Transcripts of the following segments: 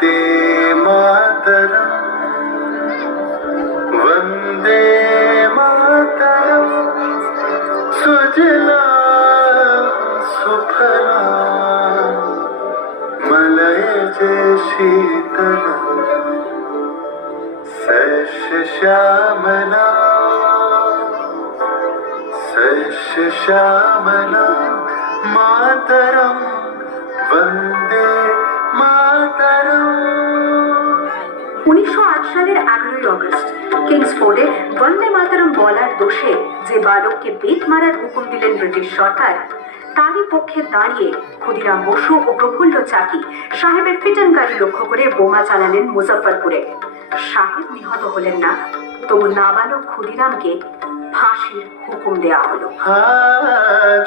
वंदे मातरम वंदे मातरम सुजला Suphala Malay शीतल सस्य श्यामला मातरम वंदे मातरम। 1908 সালের 11ই August কিংসফোর্ডে বন্দে মাতরম বলার দোষে যে বালককে বেত মারার হুকুম দিলেন ব্রিটিশ সরকার, তারই পক্ষে দাঁড়িয়ে ক্ষুদিরাম বসু ও প্রফুল্ল চাকি সাহেবের ফিটন গাড়ি লক্ষ্য করে বোমা চালালেন মুজফ্ফরপুরে। সাহেব নিহত হলেন না, তবু নাবালক ক্ষুদিরামকে ফাঁসির হুকুম দেওয়া হলো।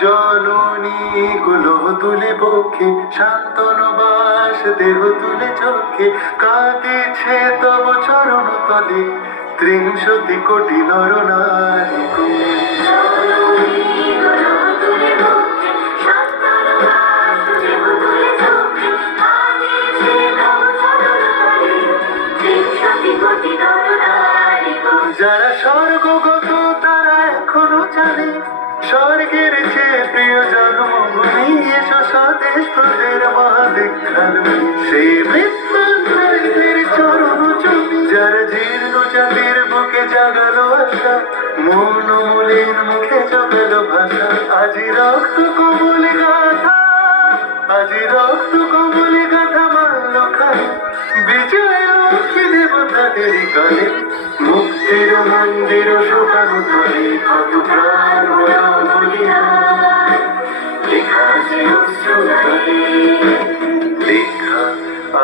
জননী গুলো তুলে পক্ষে শান্তনু বাস দেহ তুলে চোখে কাঁদিছে তব চরণ তলে 30 কোটি নর নারী। যারা স্বর্গগত তারা এখনো জানে স্বর্গের চেয়ে প্রিয় জন্মভূমি এসো স্বদেশ তোদের মহাদীক্ষালু সেই মৃত্যুদের চরণ চুমি যারা জীর্ণ জাতির বুকে জাগালো আশা মৌনমূলীর মুখে জগালো ভাষা আজি রক্ত কমলি গাথা আজি রক্ত কমলি গাথা মানল খালি বিজয় লক্ষ্মী দেবতাদের গানে মুক্তির মন্দির শুকানো তলে কত প্রাণ বলিদান লেখা আছে অশ্রু জলে লেখা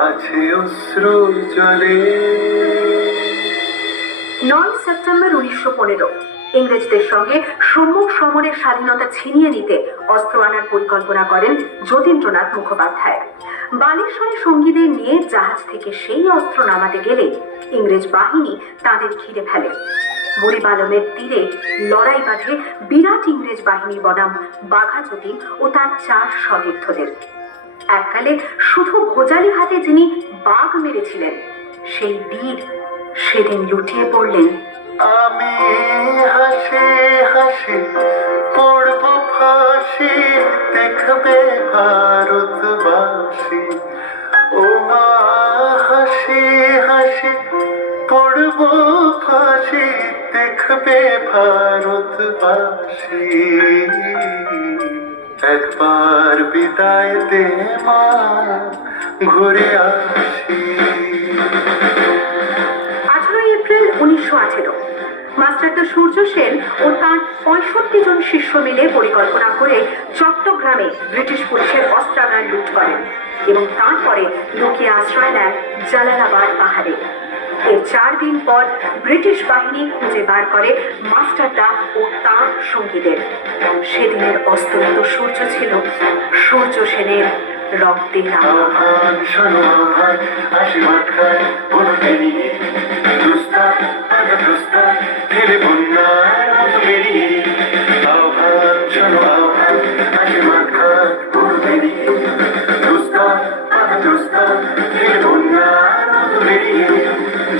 আছে অশ্রু জলে। 9 সেপ্টেম্বর 1915 ইংরেজদের সঙ্গে সম্মুখ সমরের স্বাধীনতা ছিনিয়ে নিতে অস্ত্র আনার পরিকল্পনা করেন যতীন্দ্রনাথ মুখোপাধ্যায়। বালেশ্বরে সঙ্গীদের নিয়ে জাহাজ থেকে সেই অস্ত্র নামাতে গেলে ইংরেজ বাহিনী তাদের ঘিরে ফেলে। বুড়িবালনের তীরে লড়াই বাঁধে বিরাট ইংরেজ বাহিনী বনাম বাঘা যতীন ও তার 4 সতীর্থদের। এককালে শুধু ভোজালি হাতে যিনি বাঘ মেরেছিলেন, সেই বীর সেদিন লুটিয়ে পড়লেন। আমি হাসি হাসি পড়ব ফাঁসি দেখবে ভারতবাসী ও মা হাসি হাসি পড়ব ফাঁসি দেখবে ভারতবাসী একবার বিদায় দে মা ঘুরে আসি। 18 এপ্রিল 1918 মাস্টারদা সূর্য সেন ও তার 65 জন শিষ্য মিলে পরিকল্পনা করে চট্টগ্রামে ব্রিটিশ পুলিশের অস্ত্রাগার লুট করেন এবং তারপরে লুকিয়ে আশ্রয় নেন জালালাবাদ পাহাড়ে। এর 4 দিন পর ব্রিটিশ বাহিনী খুঁজে বার করে মাস্টারদা ও তার সঙ্গীদের। সেদিনের অস্তমিত সূর্য ছিল সূর্য সেনের রক্তের আহ্বান শোনো আহ্বান আশীর্বাদ খায় কোনো দেরি দুস্তার আগে দুস্তার ফেলে বন্যার মতো বেরিয়ে আহ্বান শোনো আহ্বান আশীর্বাদ খায় কোনো দেরি দুস্তার আগে দুস্তার ফেলে বন্যার মতো বেরিয়ে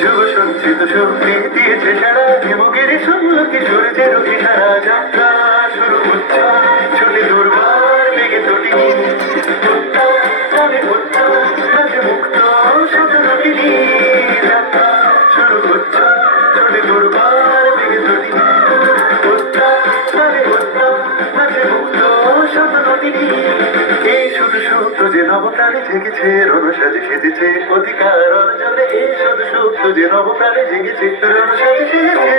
যুগ সঞ্চিত শক্তি দিয়েছে সারা যুবকের সম্মুখে সূর্যের ইশারা যাত্রা শুরু হচ্ছে ছুটে দুর্বার বেগে তটি যে নবপ্রাণে জেগেছে রণসাজে সেজেছে অধিকার অর্জনে এই শুধু সুপ্ত যে নবপ্রাণে জেগেছে রণসাজে সেজেছে